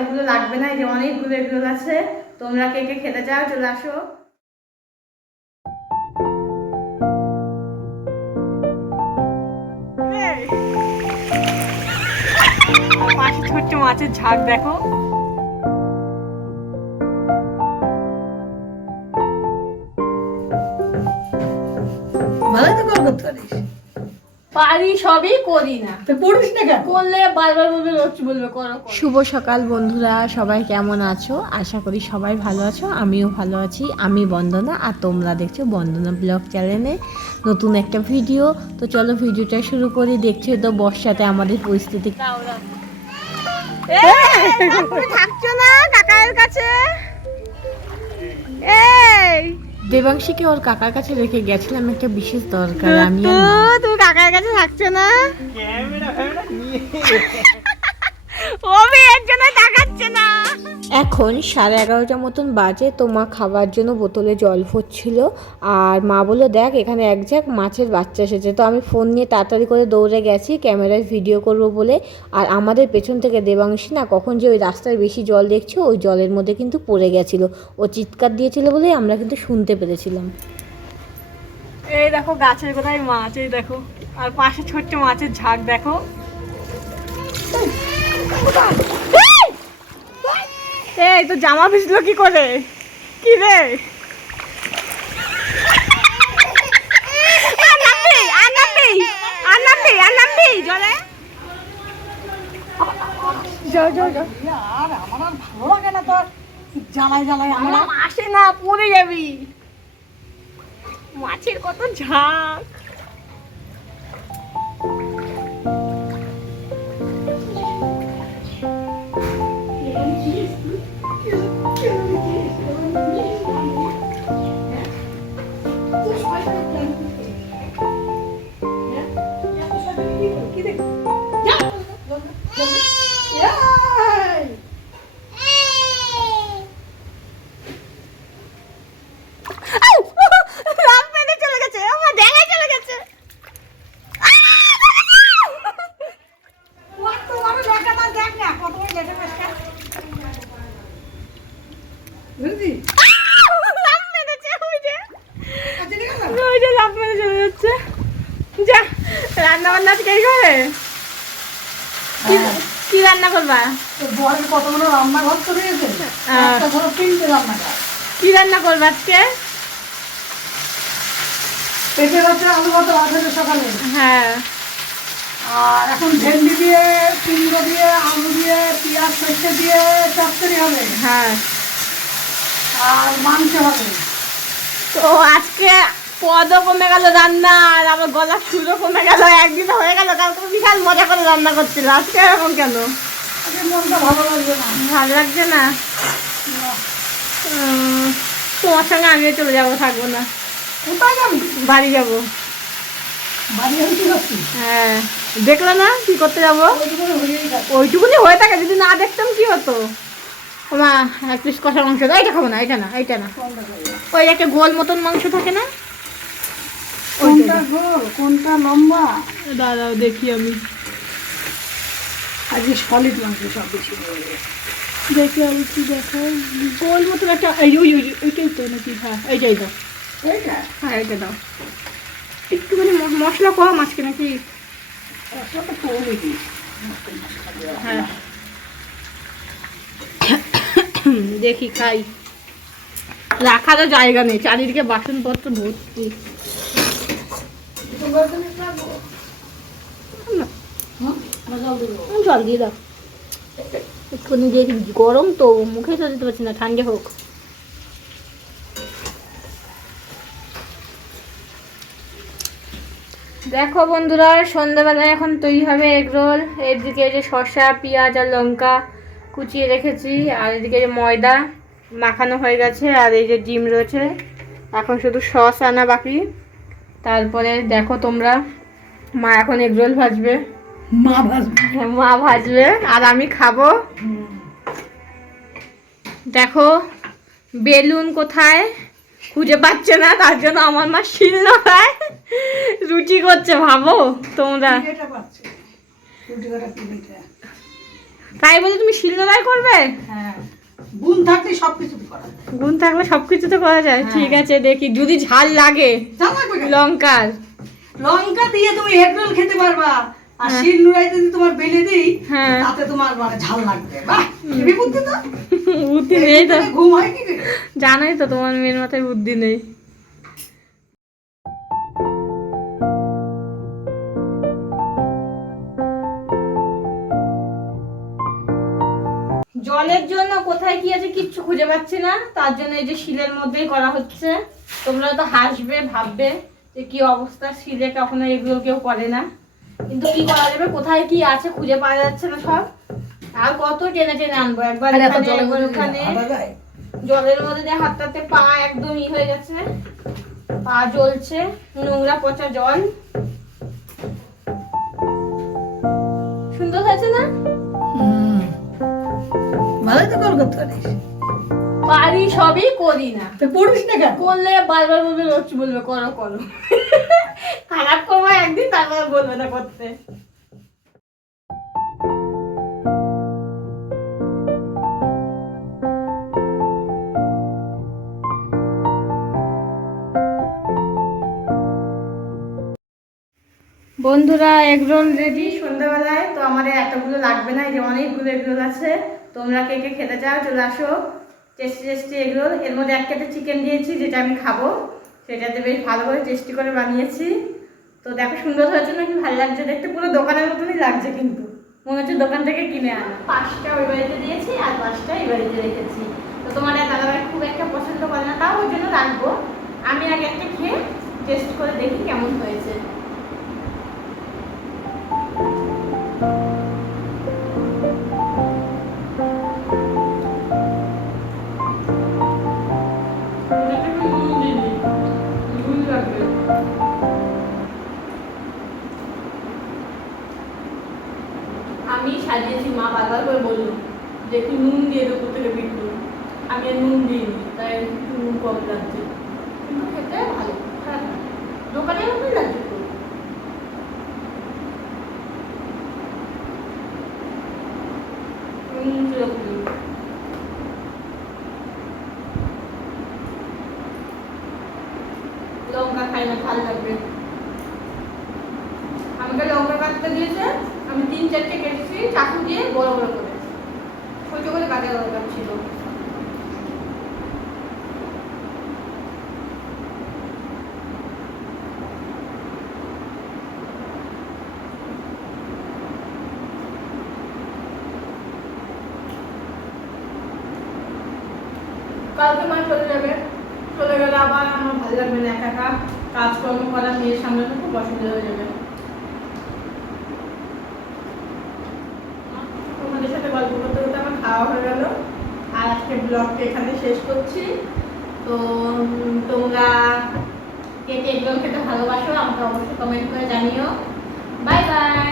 এতগুলো লাগবে না, এই যে অনেকগুলো এগরোল আছে। তোমরা কে কে খেতে চাও চলে আসো। পাশে ছোট্ট মাছের ঝাঁক দেখো। ভালোই তো কল করতে পারিস। পারি, সবই করি না। তো পড়িস না কেন? করলে বারবার বলবে, রোজ বলবে করো। শুভ সকাল বন্ধুরা, সবাই কেমন আছো? আশা করি সবাই ভালো আছো, আমিও ভালো আছি। আমি বন্দনা, আর তোমরা দেখছো বন্দনা ব্লগ চ্যানেলে নতুন একটা ভিডিও। তো চলো ভিডিওটা শুরু করি। দেখছো তো বর্ষাতে আমাদের পরিস্থিতি। থাকছো না কাকার কাছে? এই দেবাংশীকে ওর কাকার কাছে রেখে গেছিলাম একটা বিশেষ দরকার। আমি তুমি কাকার কাছে থাকছো না? ও এর জন্য তাকাচ্ছে না। এখন 11:30 মতন বাজে। তো মা খাবার জন্য বোতলে জল ভরছিল, আর মা বললো দেখ এখানে এক ঝাঁক মাছের বাচ্চা এসেছে। তো আমি ফোন নিয়ে তাড়াতাড়ি করে দৌড়ে গেছি ক্যামেরায় ভিডিও করব বলে। আর আমাদের পেছন থেকে দেবাংশী না কখন যে ওই রাস্তায় বেশি জল দেখছো, ওই জলের মধ্যে কিন্তু পড়ে গেছিলো। ও চিৎকার দিয়েছিল বলে আমরা কিন্তু শুনতে পেরেছিলাম। এই দেখো গাছের গোড়ায় মাছ, এই দেখো। আর পাশে ছোট্ট মাছের ঝাঁক দেখো। এই তো জামা ভিজলো কি করে? কি রে, জলে আর আমার আর ভালো লাগে না তোর জ্বালায় জ্বালায়। আমার আসে না, পড়ে যাবি। মাছের কত ঝাঁক। রান্না বান্না কে করে? কি রান্না করবা? বরের কতগুলো রান্নাঘর তো রয়েছে, একটা ঘরে 3টে রান্নাঘর। কি রান্না করবা আজকে? পেঁপে আছে, আলু ভাত আছে সকালে। হ্যাঁ, আর এখন ভেন্ডি দিয়ে, কুমড়ো দিয়ে, আলু দিয়ে, পেঁয়াজ সর্ষে দিয়ে চচ্চড়ি হবে। হ্যাঁ। আর মাংস হবে। তো আজকে পদও কমে গেল রান্না, আর আমার গলার সুরও কমে গেল। একদিন হয়ে গেল, কালকে বিশাল মজা করে রান্না করছিল, আজকে এরকম কেন? আজকে মনটা ভালো লাগবে না। ভালো লাগছে না? তোমার সঙ্গে আমিও চলে যাবো, থাকবো না। কোথায় যাবি? বাড়ি যাবো। বাড়ি যাবি কি করছি? হ্যাঁ, দেখলো না কি করতে যাবো? ওইটুকুনি হয়েই যাচ্ছে। ওইটুকুনি হয়ে থাকে, যদি না দেখতাম কি হতো? মা এক পিস কষা মাংস দাও। এইটা খাবো না, এইটা না, এইটা না। ওই একটা গোল মতন মাংস থাকে না, কোনটা গোল কোনটা লম্বা? দাঁড়াও দেখি আমি। আজকে সলিড মাংস সব বেশি হয়ে গেছে। দেখি আমি কি দেখাই। গোল মতন একটা, এই ওই ওই ওইটাই তো নাকি? হ্যাঁ এইটাই দাও। এইটা হ্যাঁ এইটা দাও। একটুখানি মশলা কম আজকে নাকি? একটা তো কমই দিস। হ্যাঁ দেখি খাই। রাখারও জায়গা নেই, চারিদিকে বাসনপত্র ভর্তি। জল দিয়ে দাও একটুখানি, দিয়ে গরম তো মুখে তো দিতে পারছি না, ঠান্ডা হোক। দেখো বন্ধুরা, সন্ধ্যাবেলায় এখন তৈরি হবে এগরোল। এদিকে যে শসা, পেঁয়াজ আর লঙ্কা কুচিয়ে রেখেছি, আর এদিকে যে ময়দা মাখানো হয়ে গেছে, আর এই যে ডিম রয়েছে। এখন শুধু সস আনা বাকি। তারপরে দেখো তোমরা, মা এখন এগরোল ভাজবে। মা ভাজবে আর আমি খাবো। দেখো বেলুন কোথায় খুঁজে পাচ্ছে না, তার জন্য আমার মা শিল নোড়ায় রুটি করছে। ভাবো তোমরা। তাই বলে তুমি শিলনোড়ায় করবে? হ্যাঁ, গুণ থাকলে সবকিছু করা যায়। গুণ থাকলে সবকিছু তো করা যায়। হ্যাঁ। ঠিক আছে, দেখি যদি ঝাল লাগে জানো লাগবে কেন? লঙ্কার। লঙ্কা দিয়ে তুমি এগ রোল খেতে পারবা, আর হ্যাঁ। শিল নোড়ায় যদি তোমার বেলে দিই হ্যাঁ। তাতে তোমার মানে ঝাল লাগবে। বাহ, হেবি বুদ্ধি তো। বুদ্ধি নেই তো, ঘুম হয় কি করে? জানোই তো তোমার মেয়ের মাথায় বুদ্ধি নেই। জলের জন্য কোথায় কি আছে কিচ্ছু খুঁজে পাচ্ছি না, তার জন্য এই যে শিলের মধ্যেই করা হচ্ছে। তোমরা তো হাসবে, ভাববে যে কি অবস্থা, শিলে কখনো এগুলো কেউ করে না, কিন্তু কি করা যাবে, কোথায় কি আছে খুঁজে পাওয়া যাচ্ছে না সব। আর কত টেনে টেনে আনবো, একবার আরে এত এখানে, জলের একবার মধ্যে ওখানে। আটা যায়? জলের মধ্যে দিয়ে হাতটাতে পা একদম হয়ে গেছে, পা জ্বলছে, নোংরা পচা জল। সুন্দর হয়েছে না? ভালোই তো কল করতে পারিস। পারি, সবই করি না। তো পড়িস না কেন? করলে বারবার বলবে, রোজ বলবে করো করো। খারাপ করবো একদিন, তারপর বলবে না করতে। বন্ধুরা, এগরোল রেডি সন্ধ্যাবেলায়। তো আমাদের এতগুলো লাগবে না, এই যে অনেকগুলো এগরোল আছে। তোমরা কে কে খেতে চাও চলে আসো। টেস্টি টেস্টি এগরোল, এর মধ্যে এক কেটে চিকেন দিয়েছি যেটা আমি খাবো, সেটাতে বেশ ভালো করে টেস্টি করে বানিয়েছি। তো দেখো সুন্দর হয়েছে না, কি ভালো লাগছে দেখতে, পুরো দোকানের মতনই লাগছে, কিন্তু মনে হচ্ছে দোকান থেকে কিনে আনা। 5টা ওই বাড়িতে দিয়েছি আর 5টা এই বাড়িতে রেখেছি। তো তোমার দাদাভাই খুব একটা পছন্দ করে না, তাও ওই জন্য রাখবো। আমি আগে একটা খেয়ে টেস্ট করে দেখি কেমন হয়েছে। আমি সাজিয়েছি, মা বারবার করে বললো যে একটু নুন দিয়ে দেবো থেকে বিট্টু, আমি আর নুন দিইনি, তাই একটু নুন কম লাগছে, কিন্তু খেতে ভালো, খারাপ না, দোকানের মতোই লাগছে তো। লঙ্কা খাই না, ঝাল লাগবে। আমাকে লঙ্কা কাটতে দিয়েছে, আমি 3-4টে কেটেছি চাকু দিয়ে বড় বড় করে, ছোট করে কাটা দরকার ছিল। কালকে মা চলে যাবে, চলে গেলে আবার আমার ভালো লাগবে না, একা একা কাজকর্ম করা, মেয়ের সামনে তো খুব অসুবিধা হয়ে যাবে। তোমাদের সাথে গল্প করতে করতে আমার খাওয়া হয়ে গেল, আর আজকে ব্লগটা এখানে শেষ করছি। তো তোমরা কে কে এগুলো খেতে ভালোবাসো আমাকে অবশ্যই কমেন্ট করে জানিও। Bye bye.